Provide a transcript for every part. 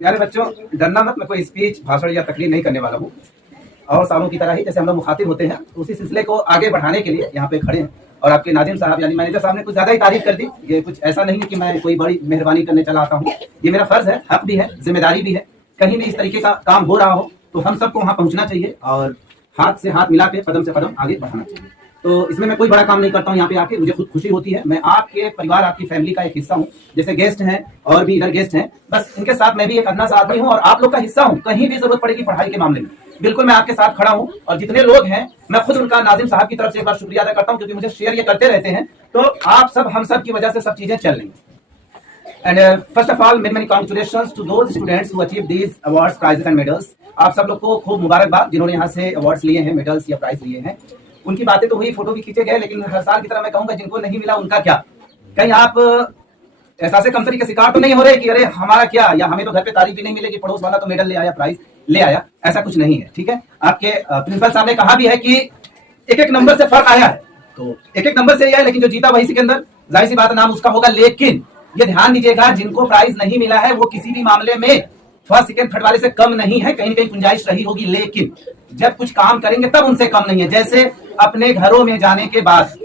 प्यारे बच्चों, डरना मत। मैं कोई स्पीच, भाषण या तकरीर नहीं करने वाला हूँ। और सालों की तरह ही जैसे हम लोग मुखातिब होते हैं, उसी सिलसिले को आगे बढ़ाने के लिए यहाँ पे खड़े हैं। और आपके नाजिम साहब यानी मैनेजर साहब ने कुछ ज्यादा ही तारीफ कर दी। ये कुछ ऐसा नहीं है कि मैं कोई बड़ी मेहरबानी करने चला आता हूँ। ये मेरा फर्ज है, हक भी है, जिम्मेदारी भी है। कहीं भी इस तरीके का काम हो रहा हो तो हम सबको वहाँ पहुँचना चाहिए और हाथ से हाथ मिला के कदम से कदम आगे बढ़ाना चाहिए। तो इसमें मैं कोई बड़ा काम नहीं करता हूँ। यहाँ पे आके मुझे खुद खुशी होती है। मैं आपके परिवार, आपकी फैमिली का एक हिस्सा हूँ। जैसे गेस्ट हैं और भी इधर गेस्ट हैं, बस इनके साथ मैं भी एक अन्ना सा आदमी हूँ और आप लोग का हिस्सा हूँ। कहीं भी जरूरत पड़ेगी पढ़ाई के मामले में, बिल्कुल मैं आपके साथ खड़ा हूँ। और जितने लोग हैं, मैं खुद उनका नाजिम साहब की तरफ से एक बार शुक्रिया अदा करता हूँ, क्योंकि मुझे शेयर ये करते रहते हैं। तो आप सब, हम सब की वजह से सब चीजें चल रही हैं। And first of all, many congratulations to those students who achieved these awards, prizes and medals. आप सब लोग को खूब मुबारकबाद जिन्होंने यहाँ से अवार्ड्स लिए हैं, मेडल्स या प्राइज लिए हैं। उनकी बातें तो हुई, फोटो भी खींचे गए, लेकिन हर साल की तरह मैं कहूँगा जिनको नहीं मिला उनका क्या। कहीं आप एहसास कमतरी के शिकार तो नहीं हो रहे कि अरे हमारा क्या, या हमें तो घर पे तारीफ भी नहीं मिलेगी, पड़ोस वाला तो मेडल ले आया, प्राइज ले आया। ऐसा कुछ नहीं है, ठीक है। आपके प्रिंसिपल साहब ने कहा भी है कि एक एक नंबर से फर्क आया है, तो एक एक नंबर से ही है, लेकिन जो जीता वही सिकंदर, जाहिर सी बात नाम उसका होगा। लेकिन ये ध्यान दीजिएगा, जिनको प्राइज नहीं मिला है वो किसी भी मामले में फर्स्ट सेकंड थर्ड वाले से कम नहीं है। कहीं ना कहीं गुंजाइश रही होगी, लेकिन जब कुछ काम करेंगे तब उनसे कम नहीं है। जैसे अपने घरों में जाने के बाद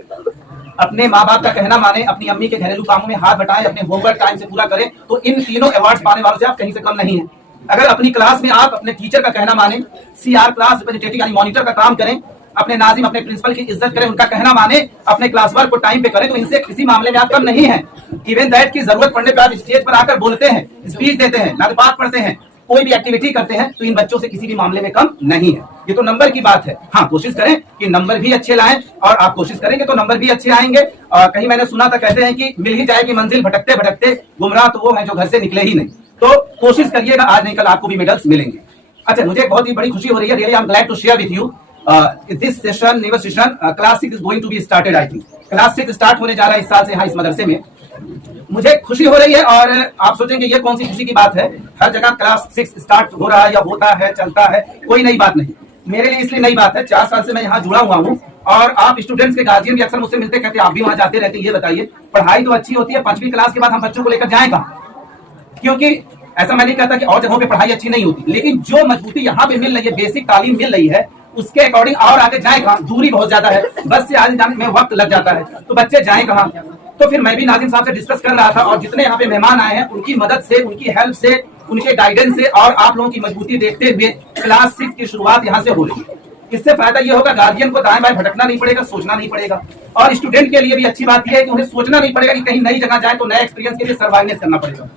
अपने माँ बाप का कहना माने, अपनी अम्मी के घरेलू कामों में हाथ बटाएं, अपने होमवर्क टाइम से पूरा करें, तो इन तीनों अवार्ड्स पाने वालों से आप कहीं से कम नहीं है। अगर अपनी क्लास में आप अपने टीचर का कहना माने, CR क्लास रिप्रेजेंटेटिव यानी मॉनिटर का काम करें, अपने नाजिम अपने प्रिंसिपल की इज्जत करें, उनका कहना माने, अपने क्लास वर्क को टाइम पे करें, तो इनसे किसी मामले में आप कम नहीं है। इवन दैट की जरूरत पड़ने पे आप स्टेज पर आकर बोलते हैं, स्पीच देते हैं, नादबात पढ़ते हैं, कोई भी एक्टिविटी करते हैं, तो इन बच्चों से किसी भी मामले में कम नहीं है। ये तो नंबर की बात है। हाँ, कोशिश करें कि नंबर भी अच्छे लाएं, और आप कोशिश करेंगे तो नंबर भी अच्छे आएंगे। कहीं मैंने सुना था, कहते हैं कि मिल ही जाएगी मंजिल, भटकते भटकते गुमराह तो वो है जो घर से निकले ही नहीं। तो कोशिश करिएगा, आज नहीं कल आपको भी मेडल्स मिलेंगे। अच्छा, मुझे बहुत ही बड़ी खुशी हो रही है। Really I am glad to share with you this session, never session, class 6 is going to be started. I think class 6 start होने जा रहा है इस साल से यहाँ इस मदरसे में। मुझे खुशी हो रही है, और आप सोचेंगे ये कौन सी खुशी की बात है, हर जगह क्लास 6 स्टार्ट हो रहा है या होता है, चलता है, कोई नई बात नहीं। मेरे लिए इसलिए नई बात है, 4 साल से मैं यहाँ जुड़ा हुआ हूँ, और आप स्टूडेंट्स के गार्जियन भी अक्सर मुझसे मिलते, कहते हैं आप भी वहाँ जाते रहते हैं। ये बताइए, पढ़ाई तो अच्छी होती है, 5वीं क्लास के बाद हम बच्चों को लेकर जाएं कहाँ? क्योंकि ऐसा मैं नहीं कहता कि और जगहों पे पढ़ाई अच्छी नहीं होती, लेकिन जो मजबूती यहाँ पे मिल रही है, बेसिक तालीम मिल रही है, उसके अकॉर्डिंग और आगे जाए कहाँ? दूरी बहुत ज्यादा है, बस से आने जाने में वक्त लग जाता है, तो बच्चे जाए कहाँ? तो फिर मैं भी नाजिम साहब से डिस्कस कर रहा था, और जितने यहाँ पे मेहमान आए हैं उनकी मदद से, उनकी हेल्प से, उनके गाइडेंस से और आप लोगों की मजबूती देखते हुए क्लास 6 की शुरुआत यहाँ से हो रही है। इससे फायदा ये होगा, गार्जियन को दाएं बाएं भटकना नहीं पड़ेगा, सोचना नहीं पड़ेगा, और स्टूडेंट के लिए भी अच्छी बात यह है कि उन्हें सोचना नहीं पड़ेगा कि कहीं नई जगह जाए तो नए एक्सपीरियंस के लिए सर्वाइवनेस करना पड़ेगा।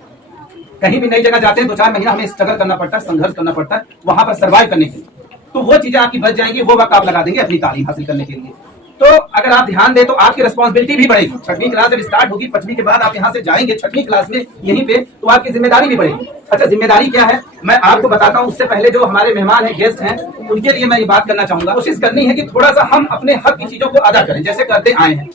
कहीं भी नई जगह जाते हैं 2-4 महीना हमें स्ट्रगल करना पड़ता है, संघर्ष करना पड़ता है वहां पर सर्वाइव करने के लिए। तो वो चीजें आपकी बच जाएंगी, वो वक्त आप लगा देंगे अपनी तालीम हासिल करने के लिए। तो अगर आप ध्यान दें तो आपकी रिस्पॉन्सिबिलिटी भी बढ़ेगी। 6वीं क्लास जब स्टार्ट होगी, 5वीं के बाद आप यहाँ से जाएंगे 6वीं क्लास में यहीं पे, तो आपकी जिम्मेदारी भी बढ़ेगी। अच्छा, जिम्मेदारी क्या है मैं आपको बताता हूँ। उससे पहले जो हमारे मेहमान हैं, गेस्ट हैं, उनके लिए मैं ये बात करना चाहूंगा। कोशिश करनी है कि थोड़ा सा हम अपने हक की चीजों को अदा करें, जैसे करते आए हैं।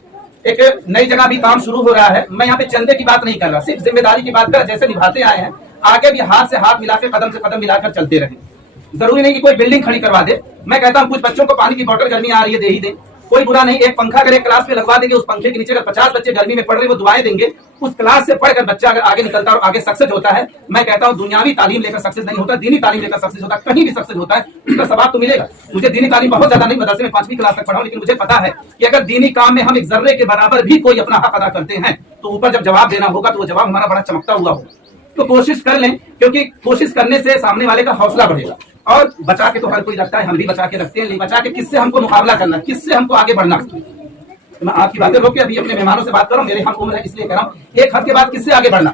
एक नई जगह भी काम शुरू हो रहा है, मैं यहाँ पे चंदे की बात नहीं कर रहा, सिर्फ जिम्मेदारी की बात कर, जैसे निभाते आए हैं आगे भी हाथ से हाथ मिलाकर, कदम से कदम मिलाकर चलते रहे। जरूरी नहीं कि कोई बिल्डिंग खड़ी करवा दे। मैं कहता हूँ कुछ बच्चों को पानी की बोतल गर्मी आ रही है, दे ही दे, कोई बुरा नहीं। एक पंखा अगर एक क्लास में लगवा देंगे, उस पंखे के नीचे अगर 50 बच्चे गर्मी में पढ़ रहे, वो दुआएं देंगे, उस क्लास से पढ़कर बच्चा अगर आगे निकलता है और आगे सक्सेस होता है, मैं कहता हूँ दुनियावी तालीम लेकर सक्सेस नहीं होता, दीनी तालीम लेकर सक्सेस होता है। कहीं भी सक्सेस होता है उसका सवाब तो मिलेगा। मुझे दीनी तालीम बहुत ज्यादा नहीं, मदरसे में 5वीं क्लास तक पढ़ा हूं, लेकिन मुझे पता है कि अगर दीनी काम में हम एक जर्रे के बराबर भी कोई अपना हक अदा करते हैं, तो ऊपर जब जवाब देना होगा तो वो जवाब हमारा बड़ा चमकता हुआ होगा। तो कोशिश कर लें, क्योंकि कोशिश करने से सामने वाले का हौसला बढ़ेगा। और बचा के तो हर कोई रखता है, हम भी बचा के रखते हैं, लेकिन बचा के किससे हमको मुकाबला करना, किससे हमको आगे बढ़ना। तो मैं आपकी बातें रोक के अभी अपने मेहमानों से बात कर रहा हूँ, मेरे हम उम्र है इसलिए कह रहा हूँ, एक हद के बाद किससे आगे बढ़ना।